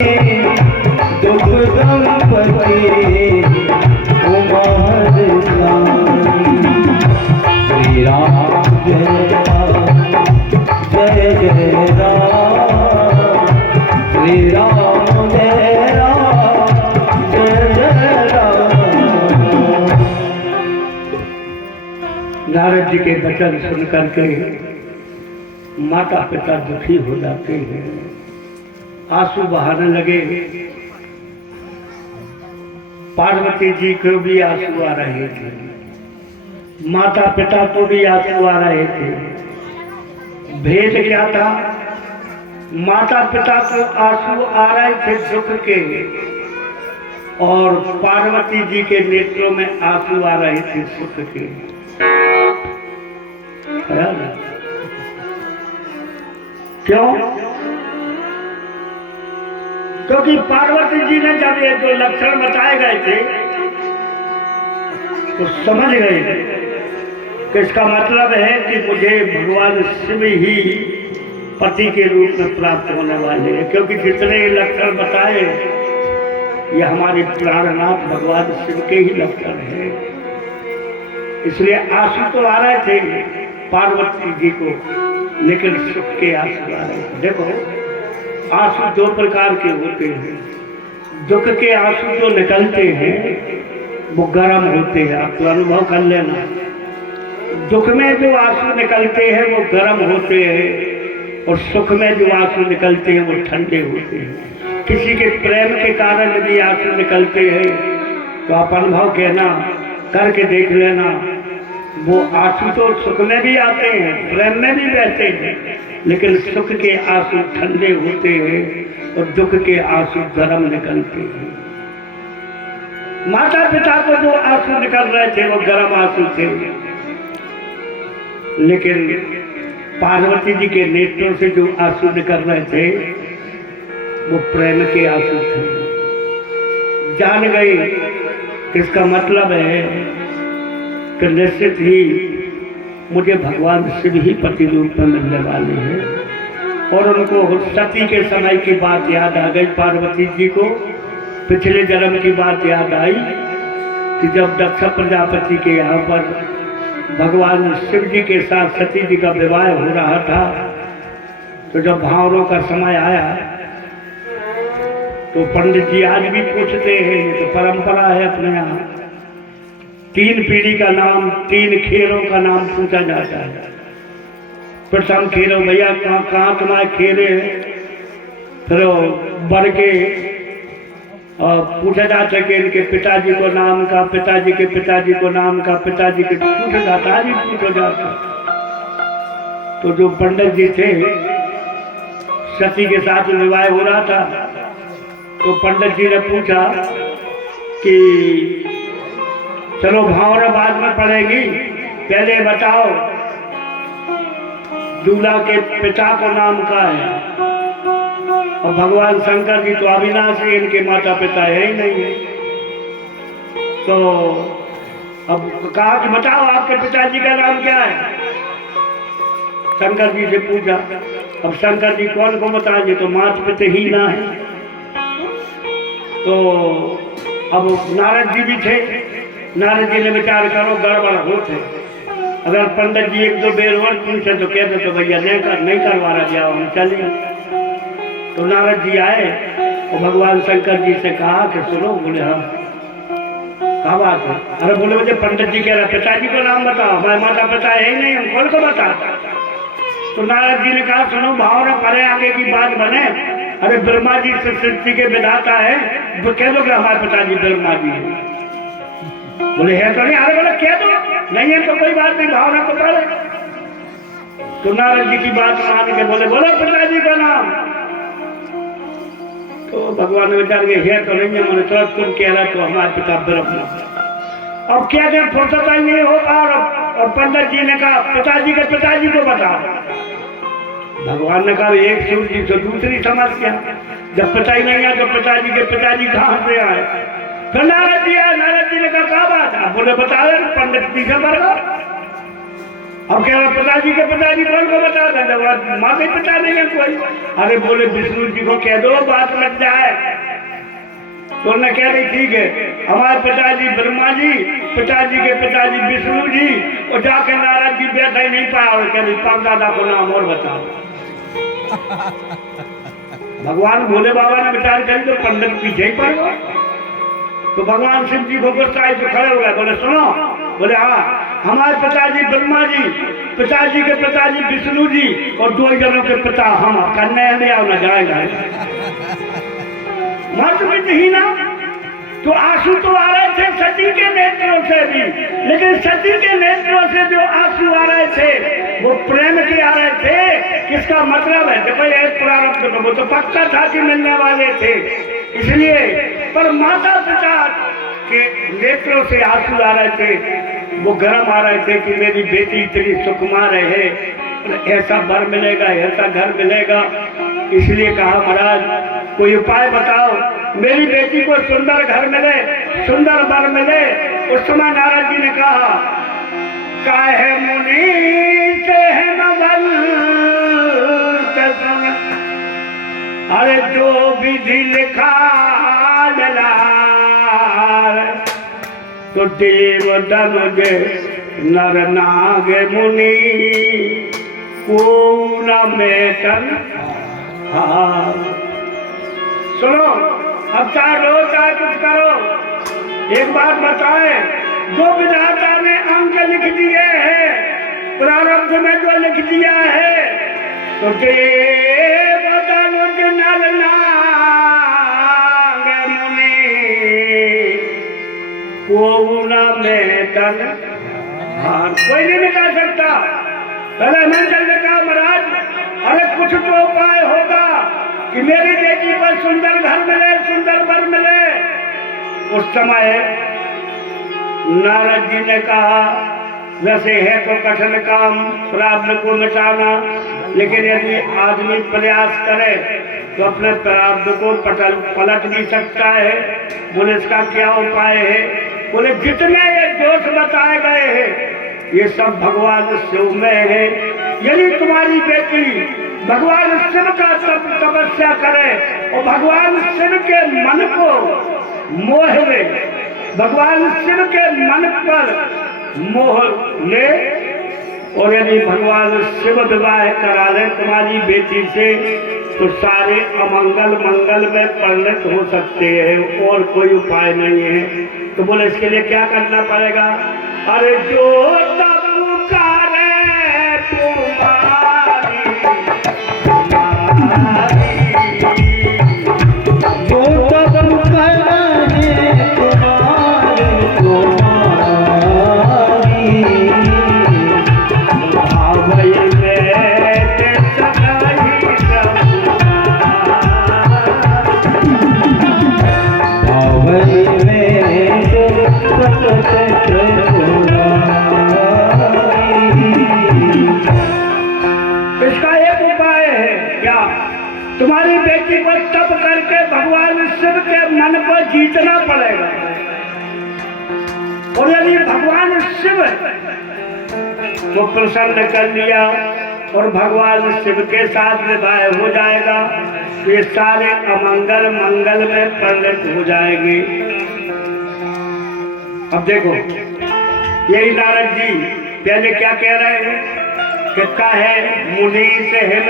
दुख गणपति कुमार श्री राम जय जय राम श्री राम जय राम। नारद जी के वचन सुनकर के माता पिता दुखी हो जाते हैं, आंसू बहाने लगे। पार्वती जी को भी आंसू आ रहे थे, माता पिता को भी आंसू आ रहे थे। भेद क्या था? माता पिता को आंसू आ रहे थे दुख के, और पार्वती जी के नेत्रों में आंसू आ रहे थे सुख के। क्यों? क्योंकि पार्वती जी ने जब ये जो लक्षण बताए गए थे तो समझ गए कि इसका मतलब है कि मुझे भगवान शिव ही पति के रूप में प्राप्त होने वाले हैं, क्योंकि जितने लक्षण बताए ये हमारे प्राणनाथ भगवान शिव के ही लक्षण हैं। इसलिए आंसू तो आ रहे थे पार्वती जी को, लेकिन सुख के आंसू आ रहे थे। देखो, आंसू दो प्रकार के होते हैं। दुख के आंसू जो निकलते हैं वो गर्म होते हैं, आप तो अनुभव कर लेना। दुख में जो आंसू निकलते हैं वो गर्म होते हैं, और सुख में जो आंसू निकलते हैं वो ठंडे होते हैं। किसी के प्रेम के कारण भी आंसू निकलते हैं तो आप अनुभव कहना करके देख लेना, वो आंसू तो सुख में भी आते हैं, प्रेम में भी बहते हैं, लेकिन सुख के आंसू ठंडे होते हैं और दुख के आंसू गर्म निकलते हैं। माता पिता को जो आंसू निकल रहे थे वो गर्म आंसू थे, लेकिन पार्वती जी के नेत्रों से जो आंसू निकल रहे थे वो प्रेम के आंसू थे। जान गए इसका मतलब है कि निश्चित ही मुझे भगवान शिव ही पति रूप में मिलने वाले हैं। और उनको सती के समय की बात याद आ गई, पार्वती जी को पिछले जन्म की बात याद आई कि जब दक्ष प्रजापति के यहाँ पर भगवान शिव जी के साथ सती जी का विवाह हो रहा था, तो जब भावरों का समय आया तो पंडित जी आज भी पूछते हैं, तो परंपरा है अपने यहाँ, 3 पीढ़ी का नाम, 3 खेरों का नाम पूछा जाता है। प्रथम खेरों, भैया कहाँ तुम्हारे खेरे हैं? फिर बर के पूछा जाता कि इनके पिताजी को नाम का, पिताजी के पिताजी को नाम का, पिताजी के पूछा जाता, आज ही पूछा जाता। तो जो पंडित जी थे, सती के साथ विवाह हो रहा था, तो पंडित जी ने पूछा कि चलो भावना बाद में पड़ेगी, पहले बताओ दूल्हा के पिता को नाम का है। और भगवान शंकर जी तो अविनाशी, इनके माता पिता है ही नहीं है। तो अब कहा कि बताओ आपके पिताजी का नाम क्या है? शंकर जी से पूछा। अब शंकर जी कौन को बताएंगे, तो माता पिता ही ना है। तो अब नारद जी भी थे, नारद जी ने विचार करो गड़बड़ होते, अगर पंडित जी 1-2 बेर और पूछे तो कहते तो भैया नहीं करवा रहा, जाओ हम चलिए। तो नारद जी आए और भगवान शंकर जी से कहा कि सुनो। बोले हाँ, क्या बात है? अरे बोले मुझे पंडित जी कह रहा पिताजी को नाम बताओ, हमारे माता पिता है ही नहीं, हम कौन को बता। तो नारद जी ने कहा सुनो, भाव न परे आगे की बात बने। अरे ब्रह्मा जी से सृष्टि के विधाता है, वो कह दो कि हमारे पिताजी ब्रह्मा जी है। बोले है तो नहीं? अरे बोले कह दो, नहीं है तो कोई बात नहीं, भावना को पढ़े। तो नारद जी की बात मान के बोले बोलो पिताजी का नाम। तो भगवान ने विचार के है तो नहीं है, मैंने तो तुम कह रहा तो हमारे पिता ब्रह्मा। अब क्या दें, फुर्सत ही नहीं हो पा। और पंडित जी ने कहा पिताजी के पिताजी को बताओ। भगवान ने कहा एक शिव जी से दूसरी समस्या, जब पिता ही नहीं है तो पिताजी के पिताजी कहाँ से आए? फिर नारद जी आए, नारद जी ने कहा क्या बात है? बोले बता रहे पंडित जी से बरगा। अब कह रहा पिताजी के पिताजी कौन को बता दें, माँ के पिता नहीं है कोई। अरे बोले विष्णु जी को कह दो बात मिट जाए। तो उन्होंने कह रही ठीक है, हमारे पिताजी ब्रह्मा जी, पिताजी के पिताजी विष्णु जी, और जाके नारद जी बैठा ही नहीं पाया और कह रही परदादा को नाम और बताओ। भगवान भोले बाबा ने विचार करी तो पंडित पीछे ही पड़ गए। तो भगवान शिव जी को गुस्सा आए तो खड़े हो गए, बोले सुनो, बोले हाँ हमारे पिताजी ब्रह्मा जी, पिताजी के पिताजी विष्णु जी और 2 जनों के पिता हम, कन्या में आओ न जाएगा। मर्द में ही ना तो आंसू तो आ रहे थे सती के नेत्रों से भी, लेकिन सती के नेत्रों से जो आंसू आ रहे थे वो प्रेम के आ रहे थे। किसका मतलब है, देखो एक प्रारब्ध वो तो पक्का था कि मिलने वाले थे, इसलिए पर माता पिता के नेत्रों से आंसू आ रहे थे, वो गर्म आ रहे थे कि मेरी बेटी इतनी सुकुमार है, ऐसा वर मिलेगा, ऐसा घर मिलेगा। इसलिए कहा महाराज कोई उपाय बताओ, मेरी बेटी को सुंदर घर मिले, सुंदर वर मिले। उस समय नारद जी ने कहा काहे मुनि से है नवल, अरे जो विधि लिखा तो देव दनुज नर नाग मुनि को न मेटन। हाँ सुनो, अब चाहे रो चाहे कुछ करो, एक बात बताएं, जो विधाता ने अंक लिख दिए हैं, प्रारब्ध में जो लिख दिया है, तो देव दनुज नर नाग मुनि को न मेटन। हाँ कोई नहीं मिटा सकता। पहले मंडल ने कहा महाराज अरे कुछ तो उपाय होगा कि मेरी बेटी को सुंदर घर मिले, सुंदर वर मिले। उस समय नारद जी ने कहा वैसे है तो कठिन काम प्रारब्ध को मिटाना, लेकिन यदि आदमी प्रयास करे तो अपने प्रारब्ध को पलट भी सकता है। बोले इसका क्या उपाय है? बोले जितने ये दोष बताए गए हैं ये सब भगवान शिव में है। यदि तुम्हारी बेटी भगवान शिव का तपस्या करे और भगवान शिव के मन को मोह ले, भगवान शिव के मन पर मोह ले, और यदि भगवान शिव विवाह करा ले तुम्हारी बेटी से तो सारे अमंगल मंगल में परिणत हो सकते हैं, और कोई उपाय नहीं है। तो बोले इसके लिए क्या करना पड़ेगा? अरे जो पुकारे तुम्हारी बेटी को तप करके भगवान शिव के मन को जीतना पड़ेगा, और यदि भगवान शिव को प्रसन्न कर लिया और भगवान शिव के साथ विवाह हो जाएगा तो ये सारे अमंगल मंगल में परिणत हो जाएंगे। अब देखो यही नारद जी पहले क्या कह रहे हैं, कितना है मुनि से है